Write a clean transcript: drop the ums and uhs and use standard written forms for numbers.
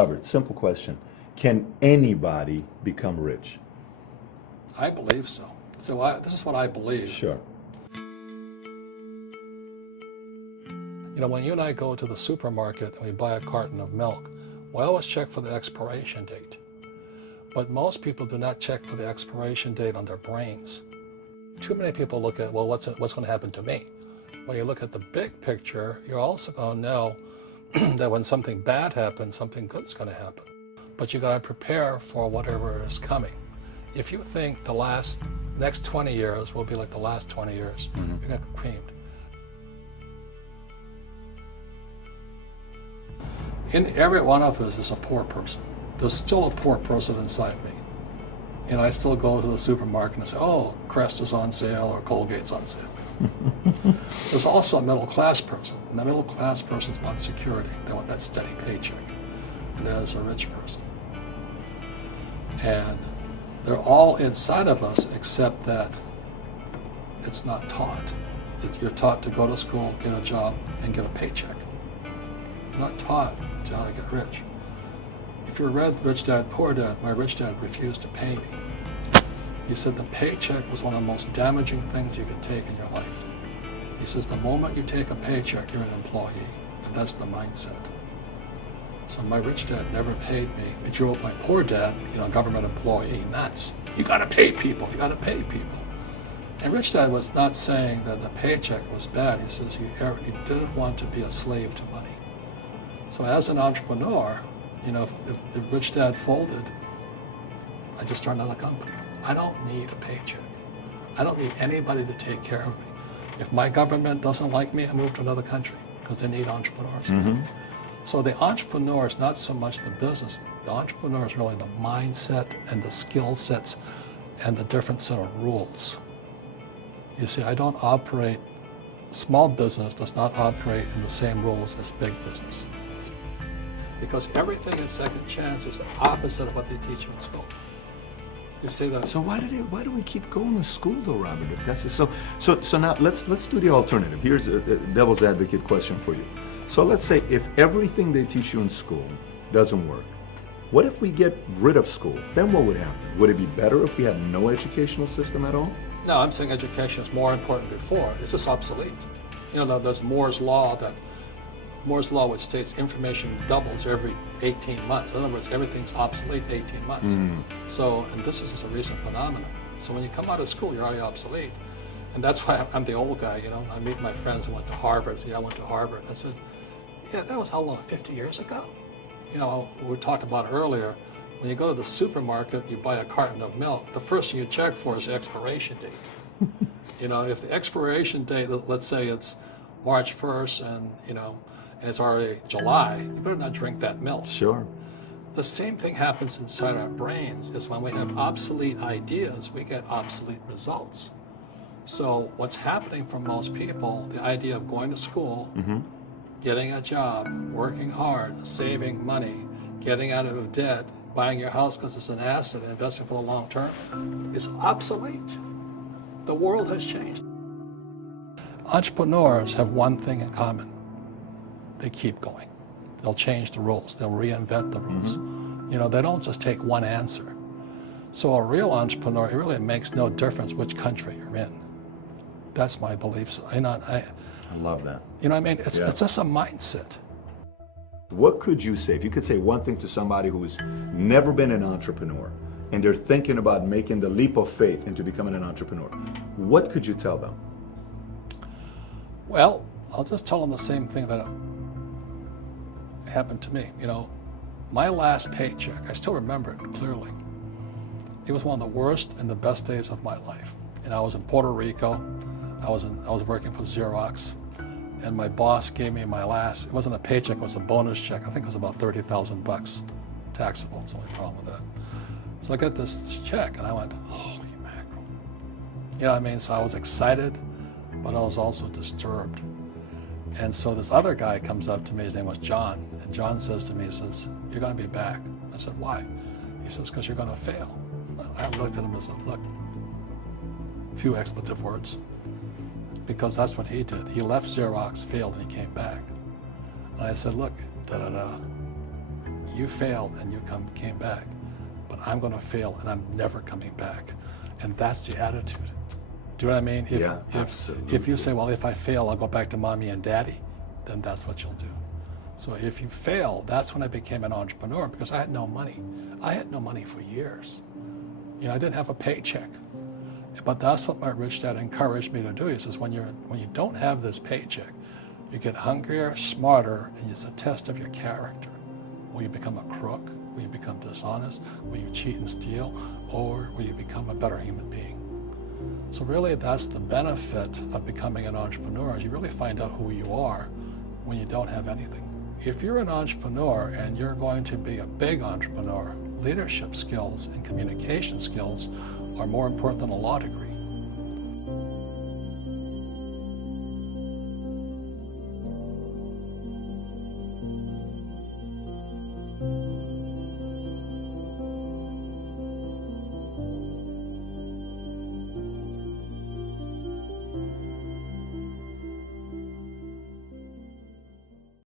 Robert, simple question. Can anybody become rich? I believe so. So this is what I believe. Sure. You know, when you and I go to the supermarket and we buy a carton of milk, we always check for the expiration date. But most people do not check for the expiration date on their brains. Too many people look at, well, what's going to happen to me? When you look at the big picture, you're also going to know that when something bad happens, something good's going to happen. But you got to prepare for whatever is coming. If you think the next 20 years will be like the last 20 years, you're going to get creamed. In every one of us is a poor person. There's still a poor person inside me. And I still go to the supermarket and say, oh, Crest is on sale or Colgate's on sale. There's also a middle class person. And the middle class person wants security. They want that steady paycheck. And there's a rich person. And they're all inside of us except that it's not taught. You're taught to go to school, get a job, and get a paycheck. You're not taught to how to get rich. If you read Rich Dad, Poor Dad, my rich dad refused to pay me. He said the paycheck was one of the most damaging things you could take in your life. He says the moment you take a paycheck, you're an employee, and that's the mindset. So my rich dad never paid me. He drove my poor dad, government employee, nuts. You gotta pay people, you gotta pay people. And Rich Dad was not saying that the paycheck was bad. He says he didn't want to be a slave to money. So as an entrepreneur, if Rich Dad folded, I just start another company. I don't need a paycheck. I don't need anybody to take care of me. If my government doesn't like me, I move to another country because they need entrepreneurs. Mm-hmm. So the entrepreneur is not so much the business. The entrepreneur is really the mindset and the skill sets and the different set of rules. You see, I don't operate, small business does not operate in the same rules as big business. Because everything in Second Chance is the opposite of what they teach you in school. You see that? So why do we keep going to school though, Robert? If that's so now let's do the alternative. Here's a devil's advocate question for you. So let's say if everything they teach you in school doesn't work, what if we get rid of school? Then what would happen? Would it be better if we had no educational system at all? No, I'm saying education is more important than before. It's just obsolete. There's Moore's Law, which states information doubles every 18 months. In other words, everything's obsolete 18 months. So, and this is just a recent phenomenon. So when you come out of school, you're already obsolete. And that's why I'm the old guy, I meet my friends who went to Harvard. I went to Harvard. I said, yeah, that was how long, 50 years ago? We talked about earlier, when you go to the supermarket, you buy a carton of milk, the first thing you check for is the expiration date. If the expiration date, let's say it's March 1st and it's already July, you better not drink that milk. Sure. The same thing happens inside our brains, is when we have obsolete ideas, we get obsolete results. So what's happening for most people, the idea of going to school, getting a job, working hard, saving money, getting out of debt, buying your house because it's an asset, investing for the long term, is obsolete. The world has changed. Entrepreneurs have one thing in common. They keep going. They'll change the rules. They'll reinvent the rules. They don't just take one answer. So a real entrepreneur, it really makes no difference which country you're in. That's my belief. I love that. It's just a mindset. What could you say, if you could say one thing to somebody who's never been an entrepreneur and they're thinking about making the leap of faith into becoming an entrepreneur, what could you tell them? Well, I'll just tell them the same thing that happened to me. My last paycheck, I still remember it clearly. It was one of the worst and the best days of my life. I was in Puerto Rico. I was working for Xerox, and my boss gave me my last, it wasn't a paycheck, it was a bonus check. I think it was about $30,000, taxable. It's the only problem with that. So I got this check and I went, holy mackerel. So I was excited, but I was also disturbed. And so this other guy comes up to me, his name was John, and John says to me, he says, you're gonna be back. I said, why? He says, because you're gonna fail. I looked at him and said, look, few expletive words, because that's what he did. He left Xerox, failed, and he came back. And I said, look, You failed and you came back, but I'm going to fail and I'm never coming back. And that's the attitude. Do you know what I mean? Absolutely. If you say, well, if I fail, I'll go back to mommy and daddy, then that's what you'll do. So if you fail, that's when I became an entrepreneur, because I had no money. I had no money for years. I didn't have a paycheck. But that's what my rich dad encouraged me to do. He says, when you don't have this paycheck, you get hungrier, smarter, and it's a test of your character. Will you become a crook? Will you become dishonest? Will you cheat and steal? Or will you become a better human being? So really, that's the benefit of becoming an entrepreneur, is you really find out who you are when you don't have anything. If you're an entrepreneur and you're going to be a big entrepreneur, leadership skills and communication skills are more important than a law degree.